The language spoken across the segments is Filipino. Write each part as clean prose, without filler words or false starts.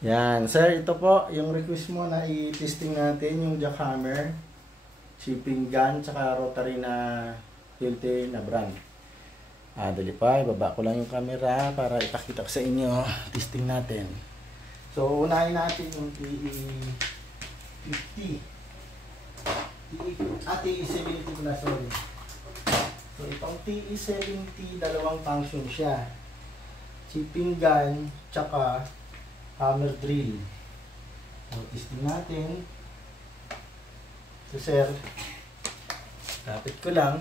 Yan, sir, ito po yung request mo na i-testing natin yung jackhammer, shipping gun, tsaka rotary na Hilti na brand. Dali pa, ibaba ko lang yung camera para ipakita ko sa inyo. Testing natin. So, unahin natin yung TE50. TE70 pala, sorry. So, itong TE70, dalawang function siya. Shipping gun, tsaka hammer drill. So, testing natin. So, sir, kapit ko lang.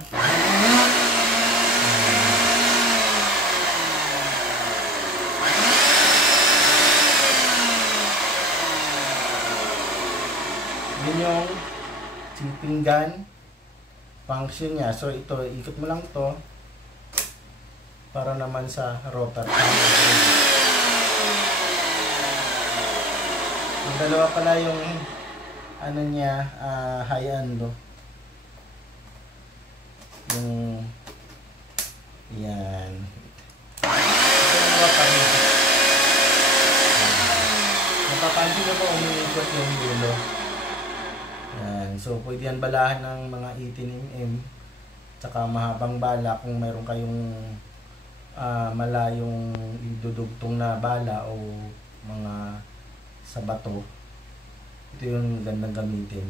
Yun yung shipping gun function niya. So, ito, ikot mo lang to para naman sa rotor. Ang dalawa pala yung ano niya, high end, yung yan. Ito yung rotor niya. Napapansin ko po umiikot yung dulo. Yan. So, pwede yan balahan ng mga 18mm tsaka mahabang bala kung mayroon kayong malayong dudugtong na bala o mga sa bato. Ito yung gandang gamitin.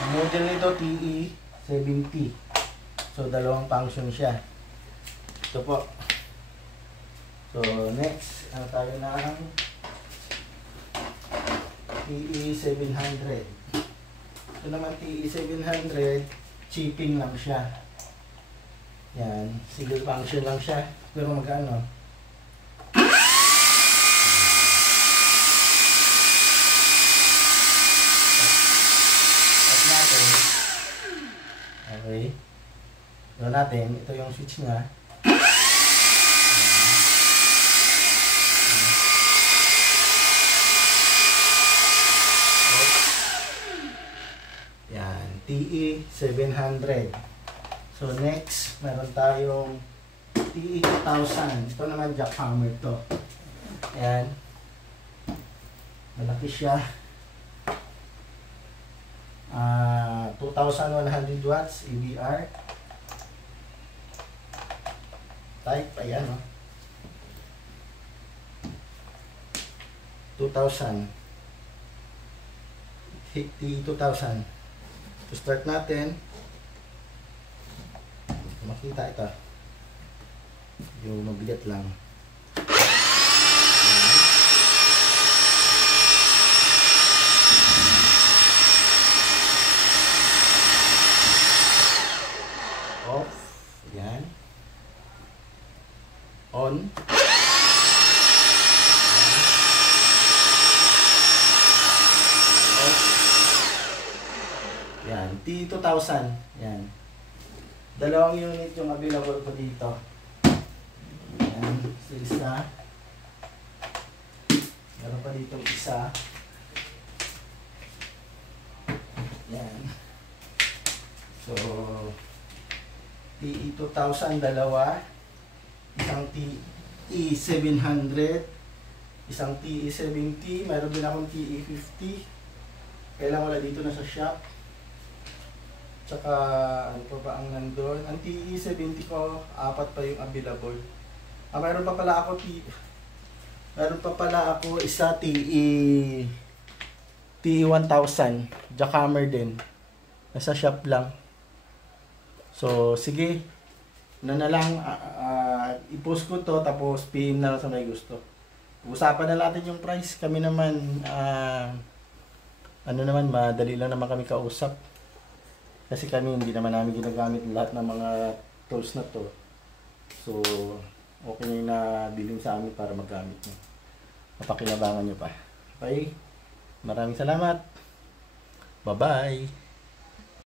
Ang model nito TE70. So, dalawang function siya. Ito po. So, next, ano tayo ng TE700. Ito naman TE700, chipping lang siya. Yan, single function lang siya. Pero magkano? At natin. Okay. Ito natin, ito yung switch niya. Yan, TE700. So next, meron tayong TE2000. Ito naman jackhammer to. Ayan. Malaki siya. 2,100 watts EBR. Type, ayan o. 2,000. TE2000. To start natin. Makita ito. Yung mabigat lang. Off. Yan. On. Off. Yan. T2000. Yan. Dalawang unit yung available po dito. Ayan, isa. Meron pa dito isa. Ayan. So, TE2000 dalawa. Isang TE700. Isang TE70. Meron din akong TE50. Kailangan wala dito na sa shop. Tsaka, ano pa ba ang nandun? Ang TE70 ko, 4 pa yung available. Mayroon pa pala ako isa TE1000. Jackhammer din. Nasa shop lang. So, sige. Na lang, i-post ko to, tapos PM na lang sa may gusto. Usapan na natin yung price. Kami naman, ano naman, madali lang naman kami kausap. Kasi kami hindi naman namin ginagamit lahat ng mga tools na to. So, okay na yung nabiling sa amin para magamit nyo. Mapakinabangan nyo pa. Okay? Maraming salamat. Bye-bye!